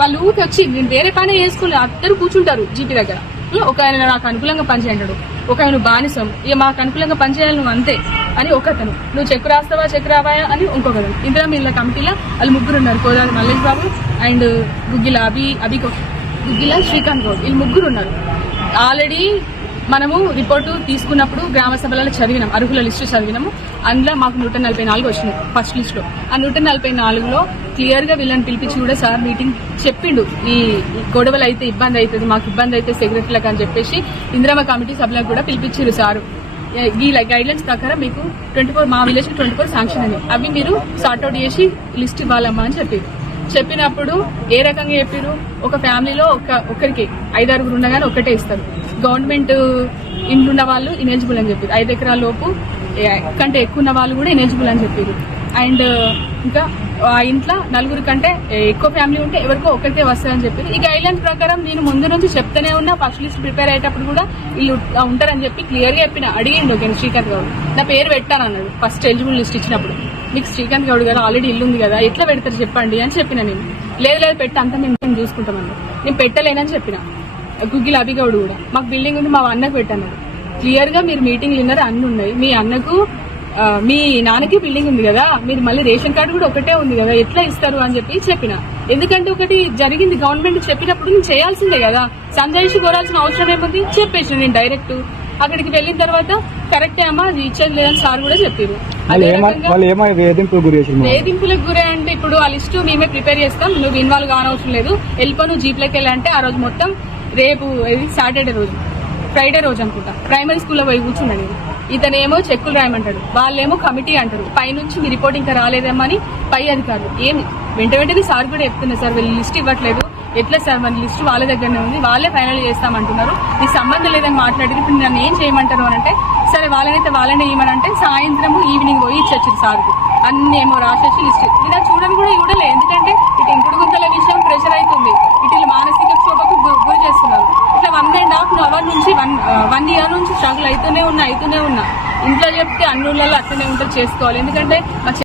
వాళ్ళు ఊరికి వచ్చి నేను వేరే పని చేసుకోలేదు, అందరూ కూర్చుంటారు జీపీ దగ్గర. ఒక ఆయన నాకు అనుకూలంగా పనిచేయంటాడు, ఒక ఆయన బానిసం, ఇక మాకు అనుకూలంగా పనిచేయాలి నువ్వు అంతే అని ఒకతను, నువ్వు చెక్ రాస్తావా చెక్ రావాయా అని ఇంకొకరు. ఇందిరా మిల్ల కమిటీలో వాళ్ళు ముగ్గురు ఉన్నారు, కోదాలి మల్లేష్ బాబు అండ్ గుగ్గిల గుగ్గిల శ్రీకాంత్ గౌడ్, వీళ్ళు ముగ్గురు ఉన్నారు. ఆల్రెడీ మనము రిపోర్టు తీసుకున్నప్పుడు గ్రామ సభలలో చదివినాం, అర్హుల లిస్టు చదివినాము. అందులో మాకు 144 వచ్చినాయి ఫస్ట్ లిస్ట్ లో. ఆ 144లో క్లియర్ గా వీళ్ళని పిలిపించి కూడా సార్ మీటింగ్ చెప్పిండు, ఈ గొడవలు అయితే ఇబ్బంది అవుతుంది, మాకు ఇబ్బంది అయితే సెక్రటరీలకు అని చెప్పేసి ఇందిరమ్మ కమిటీ సభలకు కూడా పిలిపించారు సారు. ఈ గైడ్ లైన్స్ ప్రకారం మీకు 24 మా విలేజ్ 24 శాంక్షన్ అని, అవి మీరు సార్ట్అవుట్ చేసి లిస్ట్ ఇవ్వాలమ్మా అని చెప్పారు. చెప్పినప్పుడు ఏ రకంగా చెప్పారు, ఒక ఫ్యామిలీలో ఒక్కరికి 5-6 ఉండగానే ఒక్కటే ఇస్తారు. గవర్నమెంట్ ఇంట్లో ఉన్న వాళ్ళు ఇనెలిజిబుల్ అని చెప్పారు, 5 ఎకరాల లోపు కంటే ఎక్కువ ఉన్న వాళ్ళు కూడా ఇనెలిజిబుల్ అని చెప్పారు. అండ్ ఇంకా ఆ ఇంట్లో 4 కంటే ఎక్కువ ఫ్యామిలీ ఉంటే ఎవరికో ఒక్కరికే వస్తుందని చెప్పారు. ఈ గైడ్ లైన్స్ ప్రకారం నేను ముందు నుంచి చెప్తూనే ఉన్నా, ఫస్ట్ లిస్ట్ ప్రిపేర్ అయ్యేటప్పుడు కూడా వీళ్ళు ఉంటారని చెప్పి క్లియర్ గా చెప్పిన. అడిగిండు ఓకే శ్రీకాంత్ గౌడ్, నా పేరు పెట్టానన్నాడు ఫస్ట్ ఎలిజిబుల్ లిస్ట్ ఇచ్చినప్పుడు. మీకు శ్రీకాంత్ గౌడ్ గారు ఆల్రెడీ ఇల్లు ఉంది కదా, ఎట్లా పెడతారు చెప్పండి అని చెప్పిన. నేను లేదు పెట్టి అంతా మేము చూసుకుంటామన్నా, నేను పెట్టలేనని చెప్పిన. గుగ్గిల అభిగౌడ్ కూడా మాకు బిల్డింగ్ ఉంది మా అన్నకు పెట్టాను. క్లియర్ గా మీరు మీటింగ్లు విన్నారు, అన్ని ఉన్నాయి, మీ అన్నకు మీ నాన్నకి బిల్డింగ్ ఉంది కదా, మీరు మళ్ళీ రేషన్ కార్డు కూడా ఒకటే ఉంది కదా, ఎట్లా ఇస్తారు అని చెప్పి చెప్పిన. ఎందుకంటే ఒకటి జరిగింది గవర్నమెంట్ చెప్పినప్పుడు నేను చేయాల్సిందే కదా, సంజాయిషి కోరాల్సిన అవసరం ఏముంది చెప్పేసి నేను డైరెక్ట్. అక్కడికి వెళ్ళిన తర్వాత కరెక్టే అమ్మా అది ఇచ్చేది లేదని సార్ కూడా చెప్పారు. వేధింపులకు గురే అంటే ఇప్పుడు ఆ లిస్టు మేమే ప్రిపేర్ చేస్తాం, నువ్వు ఇన్వాల్వ్ కానవసరం లేదు, వెళ్ళిపో నువ్వు జీప్లోకి వెళ్ళాలంటే ఆ రోజు మొత్తం రేపు సాటర్డే రోజు ఫ్రైడే రోజు అనుకుంటా ప్రైమరీ స్కూల్లో పోయి కూర్చున్నాను నేను. ఇతనేమో చెక్కులు రాయమంటాడు, వాళ్ళేమో కమిటీ అంటారు, పైనుంచి మీ రిపోర్ట్ ఇంకా రాలేదేమని పై అధికారులు. ఏం వెంటనే సార్ కూడా చెప్తున్నారు, సార్ వీళ్ళు లిస్ట్ ఇవ్వట్లేదు, ఎట్లా సార్ మన లిస్ట్ వాళ్ళ దగ్గరనే ఉంది, వాళ్ళే ఫైనల్ చేస్తామంటున్నారు, నీకు సంబంధం లేదని మాట్లాడి ఇప్పుడు నన్ను ఏం చేయమంటారు అని అంటే, సరే వాళ్ళనైతే వాళ్ళనే ఇవ్వమంటే సాయంత్రము ఈవినింగ్ పోయి ఇచ్చొచ్చింది సార్కు అన్ని ఏమో రాసేసి లిస్ట్. ఇలా చూడని కూడా ఇవ్వలే, ఎందుకంటే ఇటు ఇంకుడు గుంతల విషయం ప్రెషర్ అవుతుంది, ఇటు మానసిక క్షోభకు గురి చేస్తున్నారు. ఇట్లా 1.5 అవర్ నుంచి 1 year నుంచి స్ట్రగుల్ అవుతూనే ఉన్నా. ఇంట్లో చెప్తే అన్ని ఊళ్ళలో అట్లనే ఉంటుంది చేసుకోవాలి, ఎందుకంటే